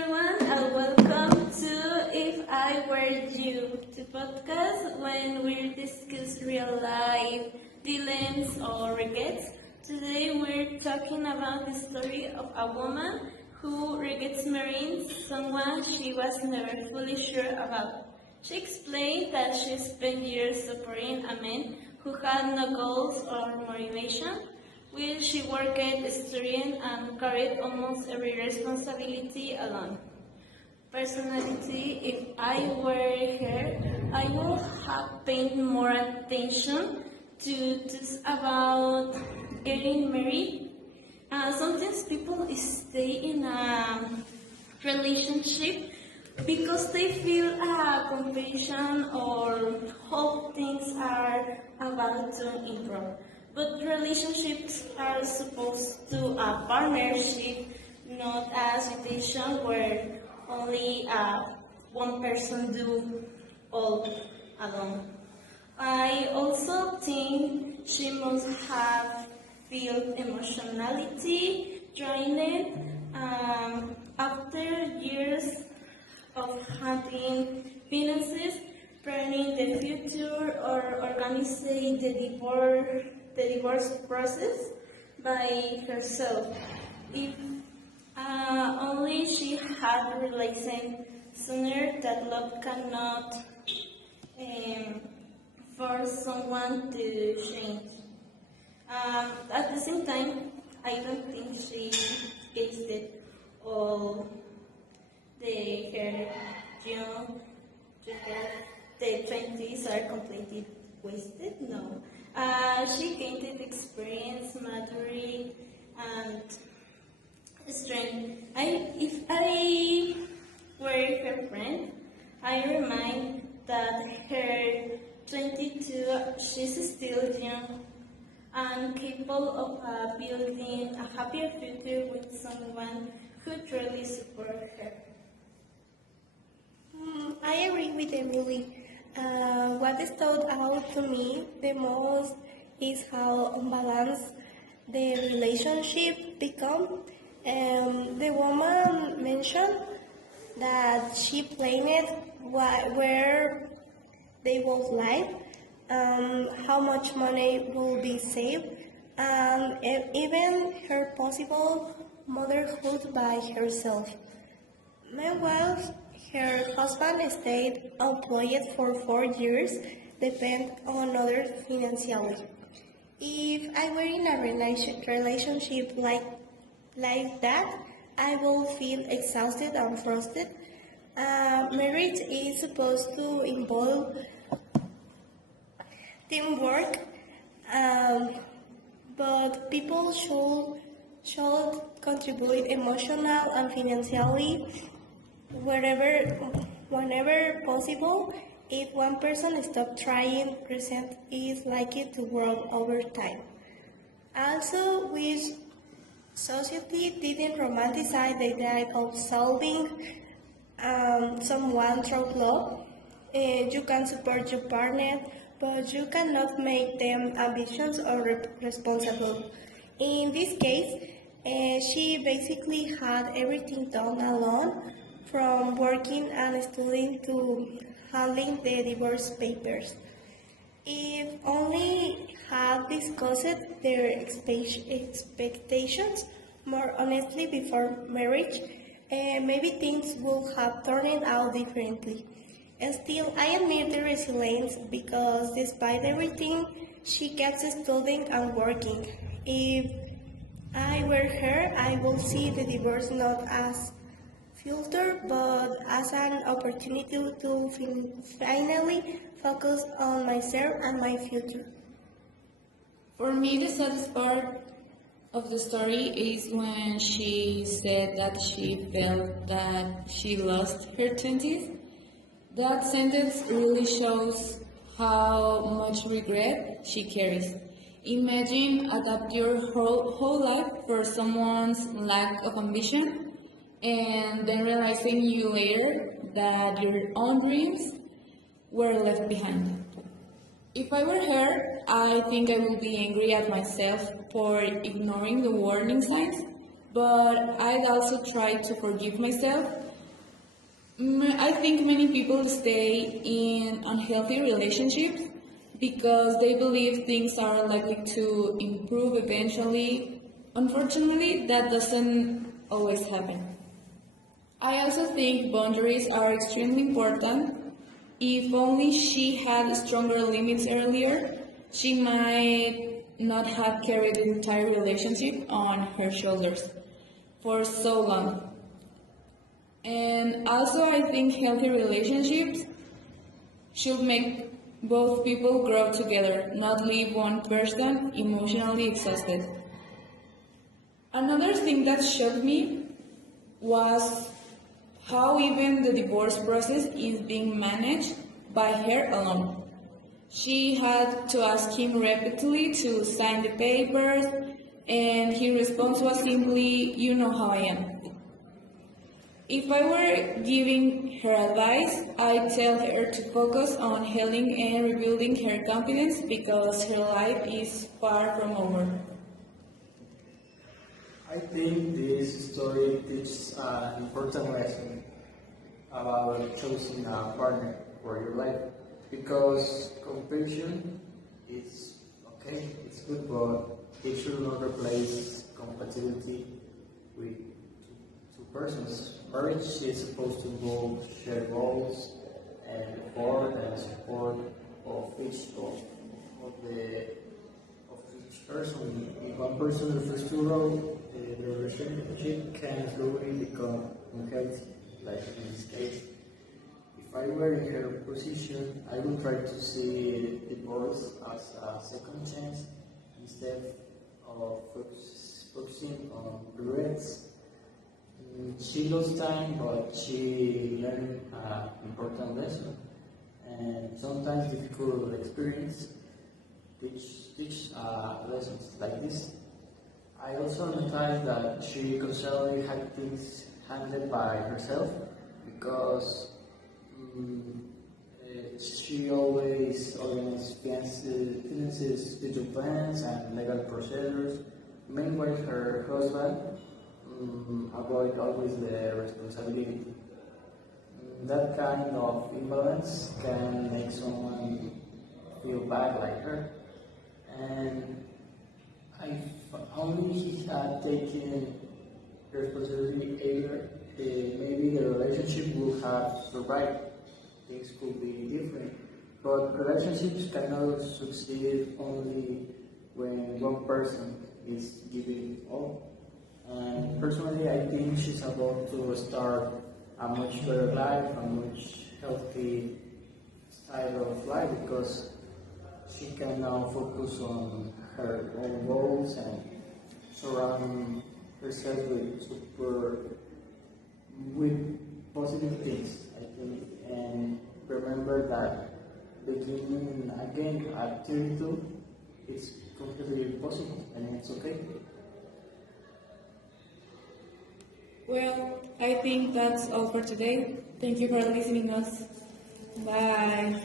Everyone, and welcome to If I Were You, the podcast when we discuss real life dilemmas or regrets. Today we're talking about the story of a woman who regrets marrying someone she was never fully sure about. She explained that she spent years supporting a man who had no goals or motivation, while she worked, studied, and carried almost every responsibility alone. Personality, if I were her, I would have paid more attention to this about getting married. Sometimes people stay in a relationship because they feel a competition or hope things are about to improve. But relationships are supposed to a partnership, not a situation where only one person do all alone. I also think she must have felt emotionality drained after years of handling finances, planning the future, or organizing the divorce process by herself. If only she had realized sooner that love cannot um, force someone to change. At the same time, I don't think she wasted all her young to her the 20s are completely wasted. No. She gained experience, maturity, and strength. If I were her friend, I remind that her 22, she's still young and capable of building a happier future with someone who truly supports her. I agree with Emily. What stood out to me the most is how unbalanced the relationship become. The woman mentioned that she planned where they both live, how much money will be saved, and even her possible motherhood by herself. Meanwhile, her husband stayed employed for 4 years, depend on others financially. If I were in a relationship like that, I will feel exhausted and frustrated. Marriage is supposed to involve teamwork, um, but people should contribute emotional and financially wherever, whenever possible. If one person stops trying, resent is likely to grow over time. Also, which society didn't romanticize the idea of solving someone through love. You can support your partner, but you cannot make them ambitious or responsible. In this case, she basically had everything done alone, from working and studying to handling the divorce papers. If only had discussed their expectations more honestly before marriage, maybe things would have turned out differently. And still, I admire the resilience because despite everything, she kept studying and working. If I were her, I would see the divorce not as filter, but as an opportunity to finally focus on myself and my future. For me, the saddest part of the story is when she said that she felt that she lost her 20s. That sentence really shows how much regret she carries. Imagine adapt your whole life for someone's lack of ambition and then realizing you later that your own dreams were left behind. If I were her, I think I would be angry at myself for ignoring the warning signs. but I'd also try to forgive myself. I think many people stay in unhealthy relationships because they believe things are likely to improve eventually. Unfortunately, that doesn't always happen. I also think boundaries are extremely important. If only she had stronger limits earlier, she might not have carried the entire relationship on her shoulders for so long. And also, I think healthy relationships should make both people grow together, not leave one person emotionally exhausted. Another thing that shocked me was how even the divorce process is being managed by her alone. She had to ask him repeatedly to sign the papers, and his response was simply, "You know how I am." If I were giving her advice, I'd tell her to focus on healing and rebuilding her confidence because her life is far from over. I think this story teaches an important lesson about choosing a partner for your life because compassion is okay, it's good, but it should not replace compatibility with two persons. Marriage is supposed to involve shared roles and effort and support of of the of each person. If one person refuses to grow, the relationship can slowly become unhealthy, like in this case. If I were in her position, I would try to see divorce as a second chance instead of focusing on regrets. She lost time, but she learned an important lesson. And sometimes difficult experience teach lessons like this. I also noticed that she constantly had things handled by herself because she always organized finances, future plans, and legal procedures. Meanwhile, her husband avoid always the responsibility. That kind of imbalance can make someone feel bad like her. And if only he had taken responsibility earlier, maybe the relationship would have survived. Things could be different. But relationships cannot succeed only when one person is giving all. And personally, I think she's about to start a much better life, a much healthy style of life because she can now focus on her own goals and surround herself with positive things, I think, and remember that beginning again at 32 is completely possible and it's okay. Well, I think that's all for today. Thank you for listening us. Bye.